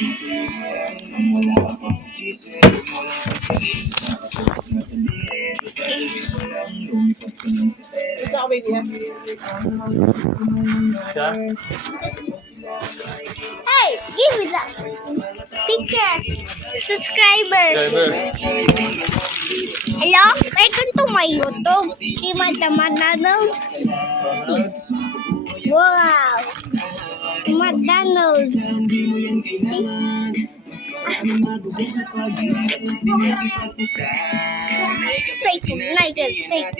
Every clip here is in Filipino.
Gusto ko, baby, ha? Hey, give me that picture. Subscriber. Hello? Welcome to my YouTube. See my McDonald's. See. Wow. McDonald's. See? Say United States.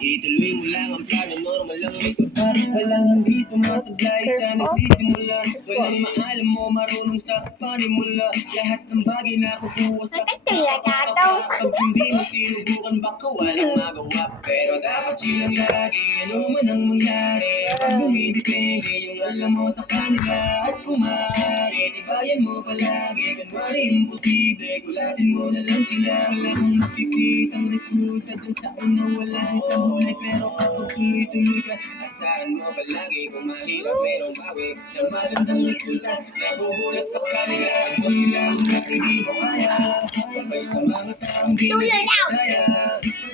Ituloy mo lang ang plano, normal lang may kapar. Walang hindi sumasablay sa nagsisimula. Walang maalam mo, marunong sa panimula. Lahat ng bagay na kukuha sa pag hindi mo sinubukan, baka walang magawa. Pero dapat silang lagi, ano man ang mangyari. Pag bumidipende yung alam mo sa kanila. At kung maaari, tibayan mo palagi. Kunwari imposible, gulatin mo na lang sila. Wala kang makikitang resulta dun sa unang wala din sa huli. Pero kapag tuloy-tuloy ka, asahan mo palagi. Kung mahirap merong bawi na magandang resulta. Nagugulat sa kanila, mo sila kung hindi mo kaya. Sabay sa mga taong di nagkakaya.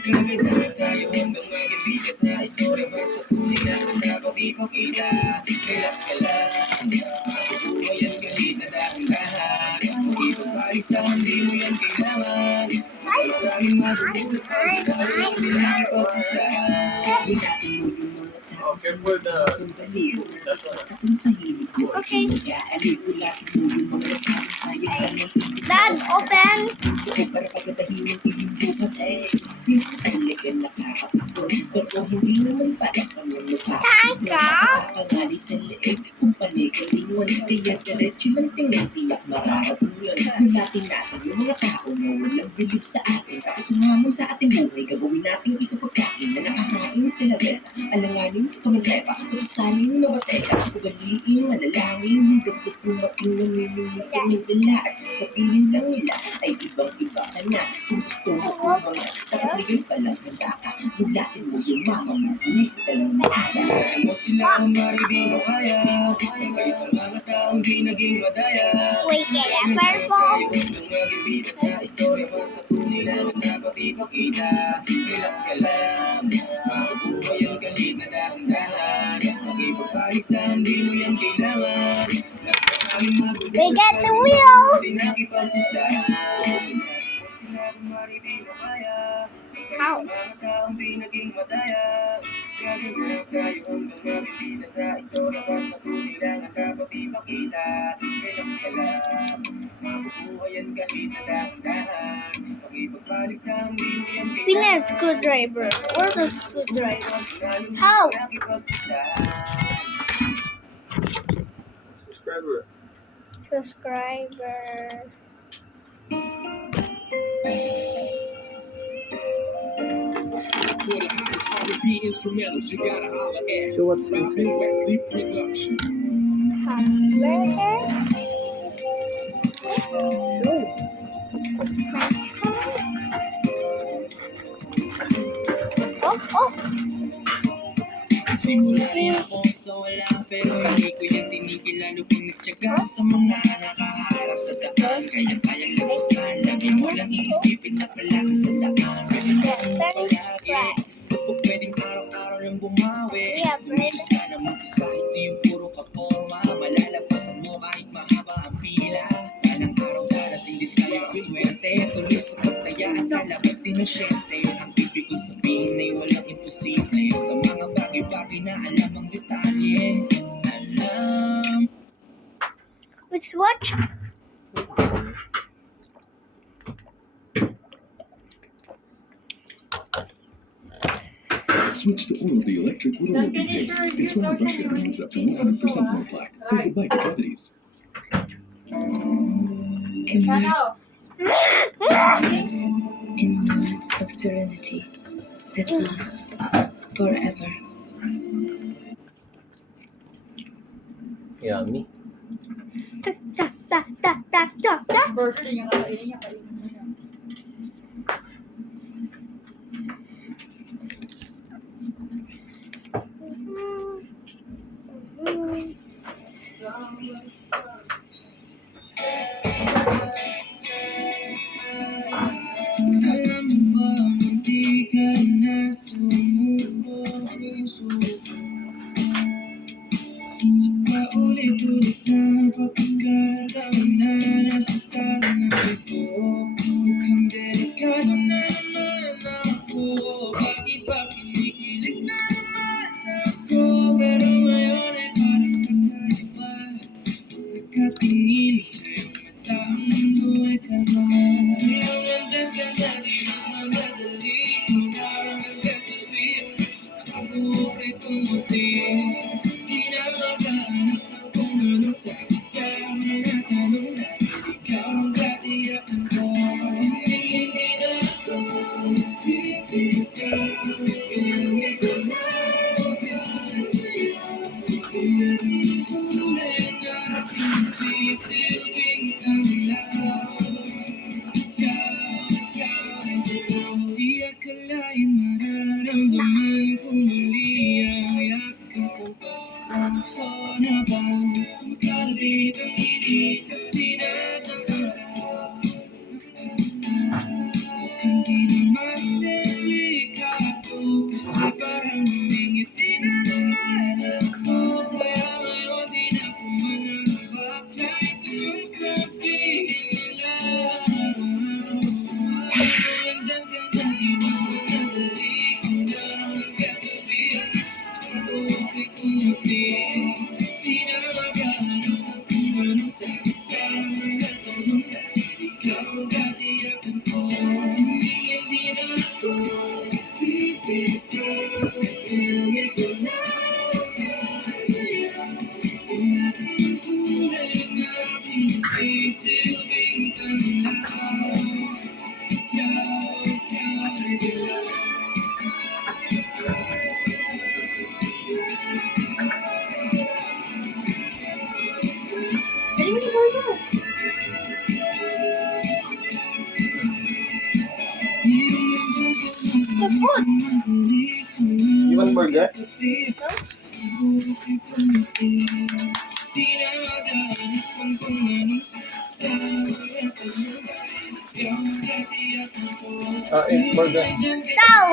Kagad tayo hanggang magandi ka sa istorya. Basta tunay na dapat ipakita. Relax ka lang, mabubuhay yan kahit na dahan-dahan. Ipabalik sa hindi mo yan kailangan. Maraming magugulat pa rin ang pinag-ipapustahan. Okay, for the... Okay. Dad, open. Gagawin natin isang pagkain na nakakain sa labas. Alanganin, tumarepa, sa kasanin na bateka. Ugaliin, manalangin, hanggang sa tumating na minumutin ng dala. At sasabihin lang nila ay ibang-iba ka na. Kung gusto mo kumanga, dapat ligay pa lang ng daka. Bulatin mo yung mama mo, umisip ka lang na aga. Ano sila ang maridi mo kaya? Hanggang sa mga taong di naging madaya. Wait, get a purple. Mga sa istorya, basta tunay lang ang dapat ipakita. Relax ka lang, mabubuhay yan kahit na dahan-dahan. Mag-ipagpalik sa hindi mo yan kailangan. We get the wheel. Ow. We need a screwdriver. Where's the screwdriver? How? Subscriber. Subscriber. So what's inside? Sure. Oh. Simula rin ako sa wala, pero hindi ko yan tinigil. Lalo pinagtyaga sa mga nakaharap sa daan. Kaya-kayang lagusan, lagi mo lang iisipin na palagi sa daan. Palagi, kung pwedeng araw-araw lang bumawi. Tumitos ka na mag-isa, hindi yung puro kaporma. Malalapasan mo kahit mahaba ang pila. Walang araw darating din sa'yo ang swerte. Tuloy sa pagtaya at lalabas din ang syente. Ang ibig ko sabihin ay walang imposible. Sa mga bagay-bagay na alam ang detalye. Alam. Which watch? Switch to Oral B Electric with Oral B Paste. It's when Russia moves up to 100% more plaque. Say goodbye to cavities. In moments of serenity that last forever. Yummy. Burger niya, kainin niya. Sa paulit-ulit na pagkakataon na nasa tahanan ito, mukhang delikado na naman ako. Bakit ba kinikilig na naman ako? Pero ngayon ay parang kakaiba. Nakatingin sa iyong mata, ang mundo ay kalma. Ngayon nandyan ka na, di nagmamadali ko na magkatabi. Sa ako kay kumuti, di na maghahanap ng kung anong sabi sa mga tanong na ikaw ang katiyakan ko. Hindi na ako pipilitan, ilangi ko na kung anong kulay ang aking sisilbing anglaw. Ikaw ay dilaw, di akalain mararamdaman kung muli ang yakap ng pagkakako na bang magkalabit ang init at sinat ng araw. Mukhang di naman delikado kasi parang humingiti na naman ako. Kaya ngayon di na ko mangarap kahit anong sabihin nila. Nandyan ka na, di magmamadali ko na magkatabi. Sa ako kay kumuti, di na maghahanap ng kung anong sabi sa mga tanong na ikaw ang katiyakan ko. Hindi na ako pipilitan, ilangi ko na sa'yo. Kung anong kulay ang aking sisilbing tanglaw. Ikaw ay dilaw. You want burger? Burger. Tao!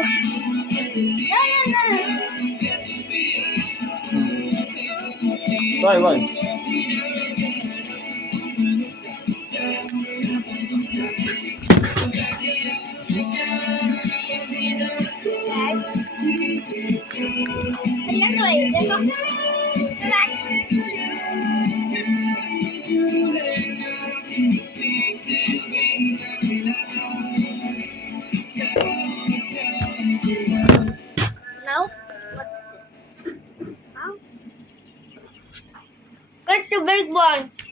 Try one. No? What's this? Huh? Get the big one.